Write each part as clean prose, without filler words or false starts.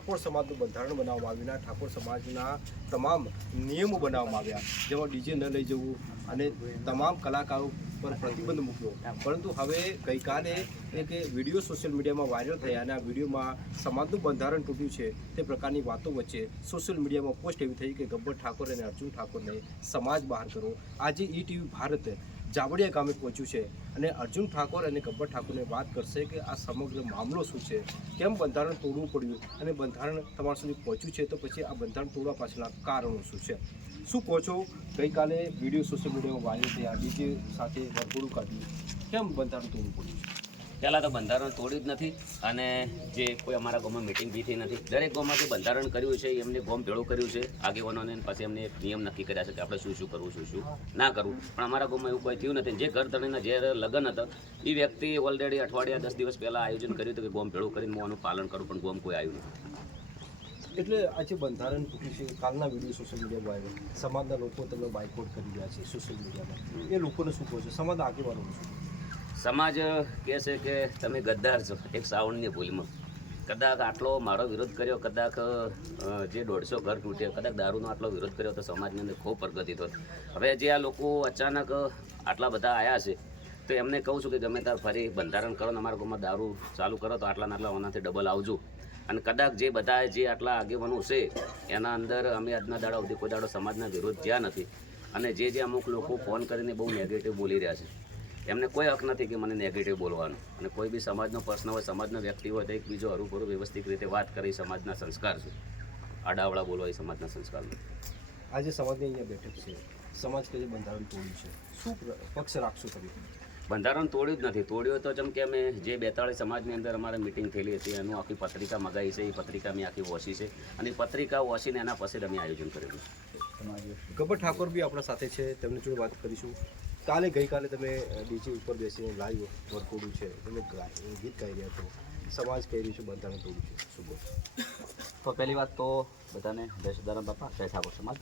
ઠાકોર સમાજનું બંધારણ બનાવવામાં આવ્યું અને ઠાકોર સમાજના તમામ નિયમો બનાવવામાં આવ્યા, જેમાં ડીજે ન લઈ જવું અને તમામ કલાકારો પર પ્રતિબંધ મૂક્યો. પરંતુ હવે ગઈકાલે એક વિડીયો સોશિયલ મીડિયામાં વાયરલ થયા અને આ વિડીયોમાં સમાજનું બંધારણ તૂટ્યું છે તે પ્રકારની વાતો વચ્ચે સોશિયલ મીડિયામાં પોસ્ટ એવી થઈ કે ગબ્બર ઠાકોર અને અર્જુન ઠાકોરને સમાજ બહાર કરો. આજે ETV ભારત જાવડિયા ગામે પહોંચ્યું છે અને અર્જુન ઠાકોર અને ગબ્બર ઠાકોરને વાત કરશે કે આ સમગ્ર મામલો શું છે, કેમ બંધારણ તોડવું પડ્યું અને બંધારણ તમારા સુધી પહોંચ્યું છે, તો પછી આ બંધારણ તોડવા પાછળના કારણો શું છે, શું કહો છો? ગઈકાલે વિડીયો સોશિયલ મીડિયામાં વાયરલ થયા, ડીજે સાથે વરઘોડું કાઢ્યું, કેમ બંધારણ તોડવું પડ્યું? પહેલાં તો બંધારણ તોડ્યું જ નથી અને જે કોઈ અમારા ગામમાં મિટિંગ બી થઈ નથી. દરેક ગામમાં જે બંધારણ કર્યું છે એમને ગામ ભેળું કર્યું છે આગેવાનોને, પછી એમને એક નિયમ નક્કી કર્યા છે કે આપણે શું શું કરવું, શું શું ના કરવું. પણ અમારા ગામમાં એવું કોઈ થયું નથી. જે ઘર ધણીના જે લગ્ન હતા એ વ્યક્તિ ઓલરેડી અઠવાડિયા 10 દિવસ પહેલાં આયોજન કર્યું હતું કે ગામ ભેળું કરીને હું આનું પાલન કરું, પણ ગામ કોઈ આવ્યું નથી. એટલે આજે બંધારણ તૂટ્યું છે. કાલના વિડીયો સોશિયલ મીડિયામાં આવ્યો, સમાજના લોકો તમને બાયકોટ કરી રહ્યા છે સોશિયલ મીડિયામાં, એ લોકોને શું કહો છો? સમાજના આગેવાનોને શું? સમાજ કહે છે કે તમે ગદ્દાર છો એક શ્રાવણની ભૂલમાં. કદાચ આટલો મારો વિરોધ કર્યો, કદાચ જે 150 ઘર તૂટ્યા, કદાચ દારૂનો આટલો વિરોધ કર્યો તો સમાજની અંદર ખૂબ પ્રગતિ થત. હવે જે આ લોકો અચાનક આટલા બધા આવ્યા છે તો એમને કહું છું કે ગમે ત્યારે ફરી બંધારણ કરો ને અમારા ગામમાં દારૂ ચાલુ કરો તો આટલા ઓનાથી ડબલ આવજો. અને કદાચ જે બધા જે આટલા આગેવાનો છે એના અંદર અમે આજના દાડા સુધી કોઈ દાડો સમાજના વિરોધ જ્યાં નથી. અને જે અમુક લોકો ફોન કરીને બહુ નેગેટિવ બોલી રહ્યા છે, એમને કોઈ હક નથી કે મને નેગેટિવ બોલવાનો. અને કોઈ બી સમાજનો પ્રશ્ન હોય, સમાજનો વ્યક્તિ હોય તો એક બીજો હરુભરું વ્યવસ્થિત રીતે વાત કરી, સમાજના સંસ્કાર છે. આડાવડા બોલવા એ સમાજના સંસ્કાર નથી. આજે સમાજની અહીંયા બેઠક છે, સમાજ કે જે બંધારણ તોડ્યું છે, શું પક્ષ રાખશો તમે? બંધારણ તોડ્યું જ નથી. તોડ્યું તો જેમ કે અમે જે 42 સમાજની અંદર અમારે મિટિંગ થયેલી હતી એનું આખી પત્રિકા મગાવી છે. એ પત્રિકા મેં આખી વોસી છે અને એ પત્રિકા વોસીને એના પછી અમે આયોજન કરેલું. ગબ્બર ઠાકોર બી આપણા સાથે છે, તેમની જોડે વાત કરીશું. ગઈકાલે તમે ડીજે ઉપર બેસીને લાઈવ વરઘોડું છે, તમે ગીત ગાઈ રહ્યા છો, સમાજ કહી રહ્યું છે બંધારણ તોડ્યું છે, શું બોલો? તો પહેલી વાત તો બધાને જય સદારામ બાપા, જય ઠાકોર સમાજ.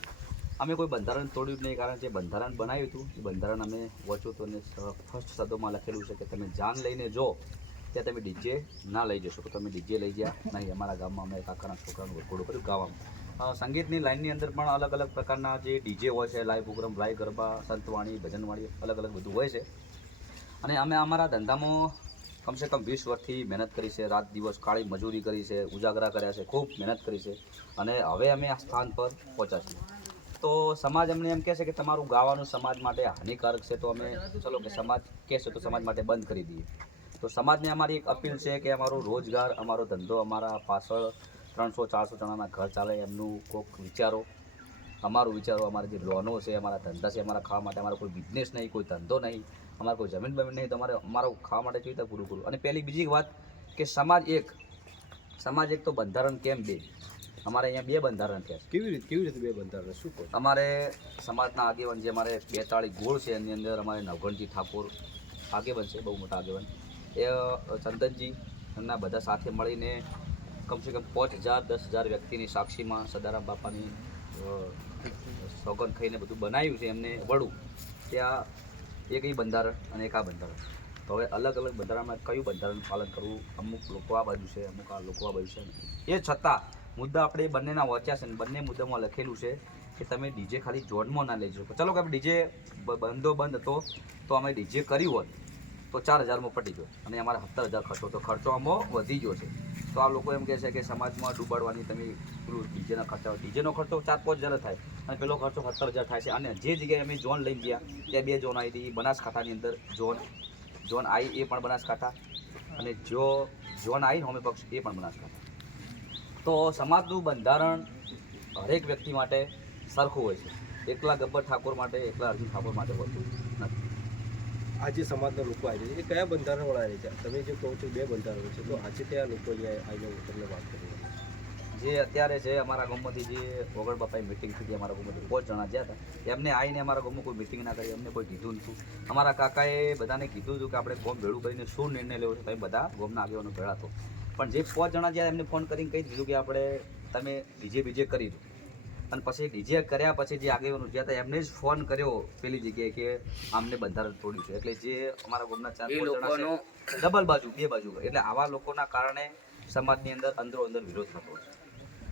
અમે કોઈ બંધારણ તોડ્યું જ નહીં, કારણ જે બંધારણ બનાવ્યું હતું એ બંધારણ અમે વાંચ્યું હતું અને ફર્સ્ટ શબ્દોમાં લખેલું છે કે તમે જાન લઈને જો ત્યાં તમે ડીજે ના લઈ જશો. તો તમે ડીજે લઈ ગયા નહીં. અમારા ગામમાં અમે કાકાના છોકરાનું વરઘોડું કર્યું ગાવામાં. સંગીતની લાઇનની અંદર પણ અલગ અલગ પ્રકારના જે ડીજે હોય છે, લાઈવ પ્રોગ્રામ, લાઈવ ગરબા, સંતવાણી, ભજનવાણી, અલગ અલગ બધું હોય છે. અને અમે અમારા ધંધામાં કમસે કમ 20 વર્ષથી મહેનત કરી છે, રાત દિવસ કાળી મજૂરી કરી છે, ઉજાગરા કર્યા છે, ખૂબ મહેનત કરી છે અને હવે અમે આ સ્થાન પર પહોંચ્યા છીએ. તો સમાજ અમને એમ કહે છે કે તમારું ગાવાનું સમાજ માટે હાનિકારક છે, તો અમે ચલો કે સમાજ કહેશે તો સમાજ માટે બંધ કરી દઈએ. તો સમાજને અમારી એક અપીલ છે કે અમારો રોજગાર, અમારો ધંધો, અમારા પાછળ 300-400 જણાના ઘર ચાલે એમનું કોઈક વિચારો, અમારું વિચારો. અમારે જે લોનો છે, અમારા ધંધા છે, અમારા ખાવા માટે, અમારો કોઈ બિઝનેસ નહીં, કોઈ ધંધો નહીં, અમારે કોઈ જમીન બમીન નહીં, તો અમારું ખાવા માટે કેવી રીતે પૂરું કરવું. અને પહેલી બીજી વાત કે સમાજ એક તો બંધારણ કેમ 2? અમારે અહીંયા 2 બંધારણ થયા છે. કેવી રીતે 2 બંધારણ, શું કહો? અમારે સમાજના આગેવાન જે અમારે 42 ગોળ છે એની અંદર અમારે નવઘણજી ઠાકોર આગેવાન છે, બહુ મોટા આગેવાન, એ ચંદનજી એમના બધા સાથે મળીને કમસે કમ 5000-10,000 વ્યક્તિની સાક્ષીમાં સદારામ બાપાની સોગંદ ખાઈને બધું બનાવ્યું છે એમને વડું. ત્યાં એક એ બંધારણ અને એક આ બંધારણ. તો હવે અલગ અલગ બંધારણમાં કયું બંધારણ પાલન કરવું? અમુક લોકો આ બાજુ છે, અમુક આ લોકો આ બાજુ છે. એ છતાં મુદ્દા આપણે બંનેના વાંચ્યા છે અને બંને મુદ્દામાં લખેલું છે કે તમે ડીજે ખાલી જોડમાં ના લઈ શકો. ચાલો કે આપણે ડીજે બંધ હતો તો અમે ડીજે કર્યું હોત તો 4000માં પટી ગયો અને અમારે 17,000 ખર્ચો, તો ખર્ચો આમાં વધી ગયો છે. તો આ લોકો એમ કહે છે કે સમાજમાં ડૂબાડવાની તમે પેલું ડીજેના ખર્ચા, ડીજેનો ખર્ચો 4-5 હજાર થાય અને પેલો ખર્ચો 17,000 થાય છે. અને જે જગ્યાએ અમે ઝોન લઈને ગયા ત્યાં 2 ઝોન આવી હતી. બનાસકાંઠાની અંદર ઝોન આવી એ પણ બનાસકાંઠા, અને ઝોન આવી હોમે પક્ષ એ પણ બનાસકાંઠા. તો સમાજનું બંધારણ હરેક વ્યક્તિ માટે સરખું હોય છે. એકલા ગબ્બર ઠાકોર માટે, એકલા અર્જુન ઠાકોર માટે હોતું નથી. આજે સમાજના લોકો આવી છે, એ કયા બંધારણવાળા આવી છે? તમે જે કહો છો 2 બંધારણો છે, તો આજે ત્યાં લોકો અહીંયા આવીને તમને વાત કરી રહ્યા છે? જે અત્યારે છે અમારા ગામમાંથી જે ઓગળ બાપાની મિટિંગ થઈ અમારા ગામમાંથી 5 જણા ગયા હતા, એમને આવીને અમારા ગામમાં કોઈ મિટિંગ ના કરી, અમને કોઈ કીધું નહોતું. અમારા કાકાએ બધાને કીધું હતું કે આપણે ગામ ભેળું કરીને શું નિર્ણય લેવો છે, તમે બધા ગામના આગેવાનો ભેળા થો. પણ જે 5 જણા જ્યાં એમને ફોન કરીને કહી દીધું કે આપણે તમે ડીજે કરી દો. અને પછી ડીજે કર્યા પછી જે આગેવાનો જ્યાં હતા એમને જ ફોન કર્યો પેલી જગ્યાએ કે આમને બંધારણ તોડ્યું છે. એટલે જે અમારા ગામના 4-5 જણા છે ડબલ બાજુ 2 બાજુ. એટલે આવા લોકોના કારણે સમાજની અંદર અંદરો અંદર વિરોધ થતો હોય છે.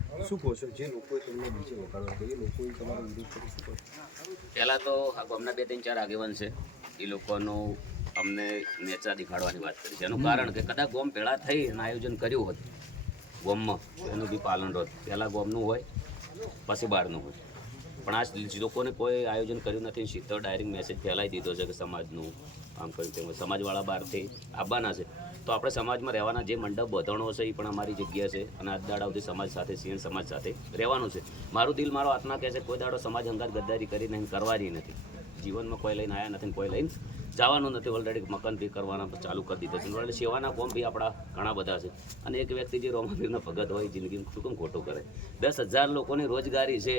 શું કહો છો જે લોકોએ તમને ડીજે વગાડવા હતો એ લોકોએ તમારો વિરોધ કર્યો, શું કહો છો? પહેલાં તો આ ગામના 2-3-4 આગેવાન છે એ લોકોનું અમને નેચા દેખાડવાની વાત કરી છે. એનું કારણ કે કદાચ ગોમ ભેળા થઈ અને આયોજન કર્યું હોત ગોમમાં તો એનું બી પાલન હોત. પહેલાં ગોમનું હોય પછી બહારનું હોય, પણ આ લોકોને કોઈ આયોજન કર્યું નથી. સીધો ડાયરેક્ટ મેસેજ ફેલાઈ દીધો છે કે સમાજનું આમ કર્યું તેમ. સમાજવાળા બહારથી આવવાના છે તો આપણે સમાજમાં રહેવાના જે મંડપ બંધાણો છે એ પણ અમારી જગ્યા છે અને આજ દાડાઓથી સમાજ સાથે સીએન સમાજ સાથે રહેવાનું છે. મારું દિલ મારો આત્મા કહે છે કોઈ દાડો સમાજ અંગાત ગદ્દારી કરી નહીં, કરવાની નથી. જીવનમાં કોઈ લઈને આવ્યા નથી, કોઈ લઈને જવાનું નથી. ઓલરેડી મકાન બી કરવાના ચાલુ કરી દીધો છે. ઓલરેડી સેવાના કોમ બી આપણા ઘણા બધા છે. અને એક વ્યક્તિ જે રોમાપીરનો ભગત હોય જિંદગીમાં શું કેમ ખોટું કરે? 10,000 લોકોની રોજગારી છે.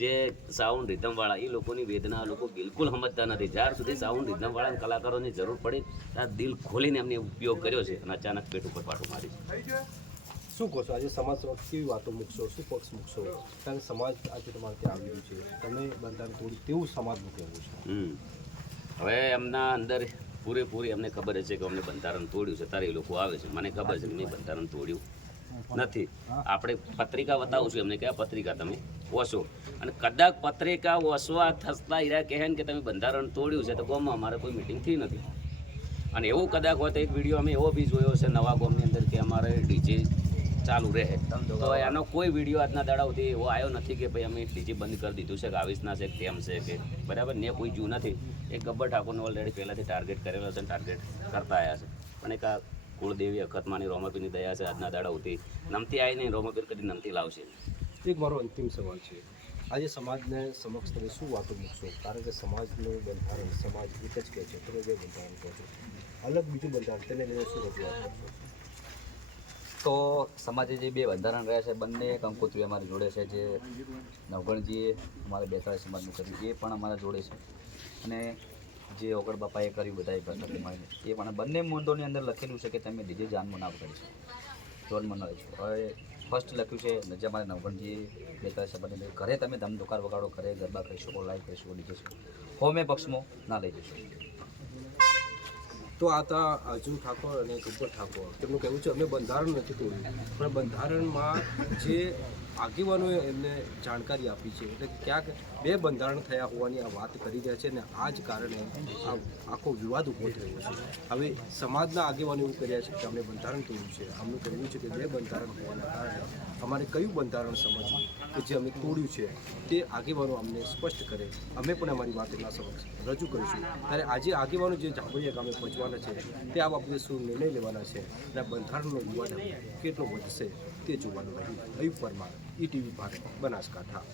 જે સાઉન્ડ રિધમવાળા એ લોકોની વેદના લોકો બિલકુલ સમજતા નથી. જ્યાર સુધી સાઉન્ડ રિધમવાળા કલાકારોની જરૂર પડી ત્યાં દિલ ખોલીને એમને ઉપયોગ કર્યો છે અને અચાનક પેટ ઉપર પાટું મારી છે. શું કહો છો આજે સમાજ સમક્ષ કેવી વાતો મૂકશો, શું પક્ષ મૂકશો? કારણ કે સમાજ આજે તમારે ત્યાં આવી રહ્યું છે, તમે બંધારણ તોડી તેવું સમાજનું કહેવું છે. હવે એમના અંદર પૂરેપૂરી અમને ખબર છે કે અમને બંધારણ તોડ્યું છે. ત્યારે એ લોકો આવે છે, મને ખબર છે કે મેં બંધારણ તોડ્યું નથી. આપણે પત્રિકા બતાવું છું એમને કે આ પત્રિકા તમે વાંચો, અને કદાચ પત્રિકા વાંચવા થતા હીરા કહે કે તમે બંધારણ તોડ્યું છે તો ગામમાં અમારે કોઈ મિટિંગ થઈ નથી. અને એવું કદાચ હોય તો એક વિડીયો અમે એવો બી જોયો છે નવા ગામની અંદર કે અમારે ડીજે ચાલુ રહે, તો એનો કોઈ વિડીયો આજના દાડાઓથી એવો આવ્યો નથી કે ભાઈ અમે ડીજે બંધ કરી દીધું છે કે આવીશ ના છે કે તેમ છે કે બરાબર ને કોઈ જુ નથી. એક ગબ્બર ઠાકોરને ઓલરેડી પહેલાંથી ટાર્ગેટ કરેલો છે, ટાર્ગેટ કરતા આવ્યા છે. પણ એક આ કુળદેવી અખતમાની રોમાપીરની દયા છે આજના દાડાઓથી નમતી આવી નહીં, રોમાપીર કદી નમતી લાવશે. એક મારો અંતિમ સવાલ છે, આજે સમાજને સમક્ષ તમે શું વાતો મૂકશો? કારણ કે સમાજનું બંધારણ સમાજ એક જ કહે છે, તમે બે બંધારણ કહો છો, અલગ બીજું બંધારણ, તેને લઈને શું રજૂઆત કરશો? તો સમાજે જે બે બંધારણ રહ્યા છે બંને કંકોત્રી અમારી જોડે છે. જે નવગણજીએ અમારે 42 સમાજનું કર્યું એ પણ અમારા જોડે છે, અને જે ઓગળ બાપાએ કર્યું બધાએ પ્રસાદી મળીને એ પણ બંને નોંધોની અંદર લખેલું છે કે તમે ડીજે જાનમાં ના કરી શકો, જોનમાં ન લઈશું. હવે ફર્સ્ટ લખ્યું છે જે અમારે નવગણજીએ 42 સમાજની અંદર ઘરે તમે ધમધોકાર વગાડો, ઘરે ગરબા કરી શકો, લાઈવ કરી શકો, ડીજે શકો, હોમે પક્ષમાં ના લઈ જશો. તો આ હતા અર્જુન ઠાકોર અને ગબ્બર ઠાકોર. તેમનું કહેવું છે અમે બંધારણ નથી તોડ્યું, પણ બંધારણમાં જે આગેવાનોએ એમને જાણકારી આપી છે એટલે ક્યાંક બે બંધારણ થયા હોવાની આ વાત કરી રહ્યા છે, ને આ જ કારણે આ આખો વિવાદ ઊભો થયો છે. હવે સમાજના આગેવાનો એવું કર્યા છે કે અમે બંધારણ તોડ્યું છે. અમનું કહેવું છે કે બે બંધારણ હોવાના કારણે અમારે કયું બંધારણ સમજવું કે જે અમે તોડ્યું છે તે આગેવાનો અમને સ્પષ્ટ કરે, અમે પણ અમારી વાત એમના સમક્ષ રજૂ કરીશું. ત્યારે આજે આગેવાનો જે જાંબુડિયા ગામે પહોંચવાના છે તે આ બાબતે શું નિર્ણય લેવાના છે અને બંધારણનો વિવાદ કેટલો વધશે તે જોવાનું રહ્યું. અયુબ પરમાર, ETV ભારત, બનાસકાંઠા.